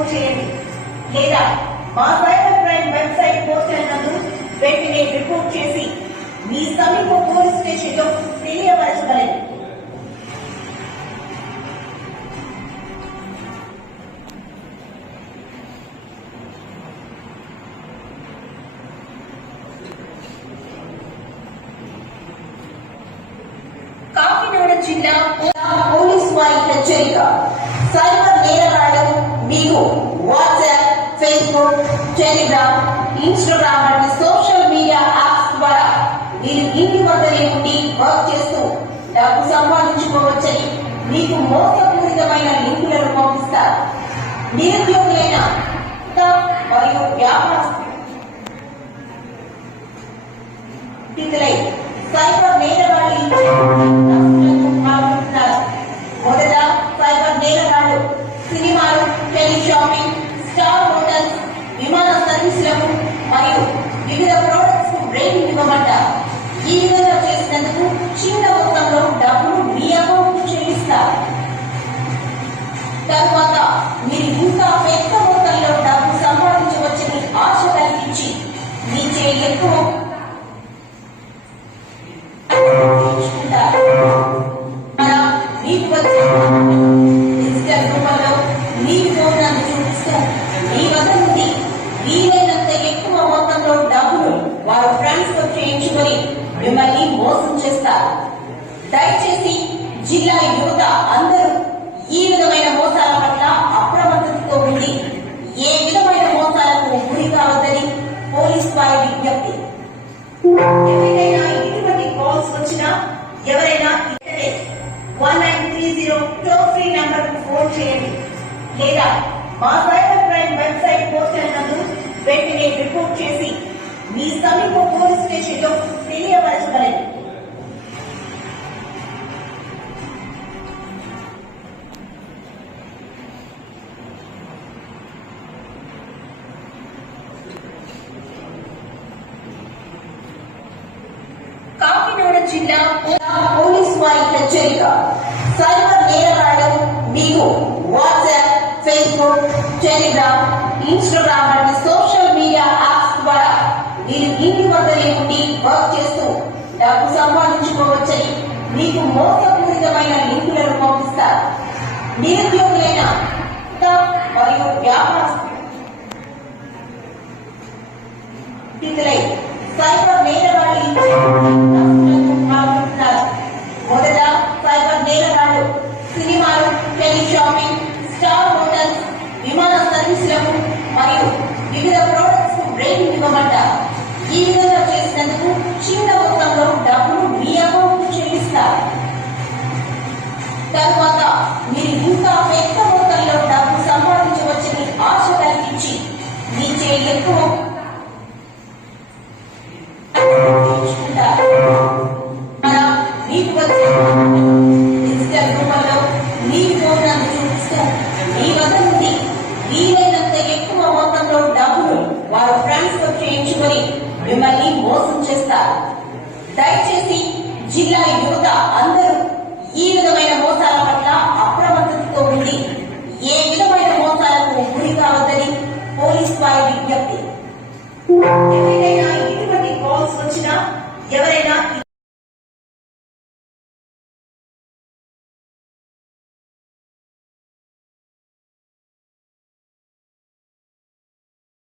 Phone చేయండి. లేదా మా సైబర్ క్రైమ్ వెబ్సైట్ పోర్టల్ నందు వెంటనే రిపోర్ట్ చేసి మీ సమీప పోలీస్ స్టేషన్లో తెలియపరచగలరు కాకినాడ జిల్లా పోలీస్ వారి హెచ్చరిక. సైబర్ నేరగాళ్ళు మీకు వాట్సాప్ ఫేస్బుక్ టెలిగ్రామ్ ఇన్స్టాగ్రామ్ వంటి సోషల్ మీడియా యాప్స్ ద్వారా మీరు ఇంటి వద్దనే ఉండి వర్క్ చేస్తూ డబ్బు సంపాదించుకోవచ్చని మీకు మోసపూరితమైన లింకులను పంపిస్తారు. నిరుద్యోగులైన మరియు వ్యాపారస్తులు మీరు ఇంకా పెద్ద మొత్తంలో డబ్బు సంపాదించవచ్చని ఆశ కలిగించి మీచే ఎక్కువ మీకు వచ్చే డిజిటల్ రూపంలో మీ ఫోన్ చూపిస్తూ మీ వద్ద నుండి వీలైనంత ఎక్కువ మొత్తంలో డబ్బును వారు ట్రాన్స్ఫర్ చేయించుకొని మిమ్మల్ని మోసం చేస్తారు. దయచేసి జిల్లా యువత అందరూ ఈ విధమైన మోసాల పట్ల అప్రమత్తతో ఉండి ఏ విధమైన మోసాలకు గురి కావద్దని పోలీస్ వారి విజ్ఞప్తి. ఎవరికైనా ఇటువంటి కాల్స్ వచ్చినా ఎవరైనా ఇక్కడే one nine three zero toll free నంబర్కు ఫోన్ చేయండి. లేదా మా సైబర్ క్రైమ్ వెబ్సైట్ పోర్టల్ నందు వెంటనే రిపోర్ట్ చేసి మీ సమీప పోలీస్ స్టేషన్లో తెలియవలసిన జిల్లా పోలీస్ వారి హెచ్చరిక సైబర్ నేరగాళ్ళు మీకు వాట్సాప్ ఫేస్బుక్ టెలిగ్రామ్ ఇన్స్టాగ్రామ్ వంటి సోషల్ మీడియా యాప్స్ ద్వారా మీరు ఇంటి వద్దనే ఉండి వర్క్ చేస్తూ డబ్బు సంపాదించుకోవచ్చని మీకు మోసపూరితమైన లింకులను పంపిస్తారు. నిరుద్యోగులైన మరియు వ్యాపారస్తులు. పిల్లలై సైబర్ నేరగాళ్ళు వివిధ ప్రోడక్ట్స్కు రేటింగ్ ఇవ్వమంటారు ఈ విధంగా చేసినందుకు చిన్న మొత్తంలో డబ్బులు మీ అకౌంట్ చెల్లిస్తారు. తర్వాత మీరు ఇంకా పెద్ద అకౌంట్లో డబ్బును వారు తో చేయించుకుని మిమ్మల్ని మోసం చేస్తారు. దయచేసి జిల్లా యువత అందరూ ఈ విధమైన మోసాల పట్ల అప్రమత్తతో ఉండి ఏ విధమైన మోసాలకు గురి కావద్దని పోలీస్ వారి విజ్ఞప్తి. ఎవరైనా ఇటువంటి కాల్స్ వచ్చినా ఎవరైనా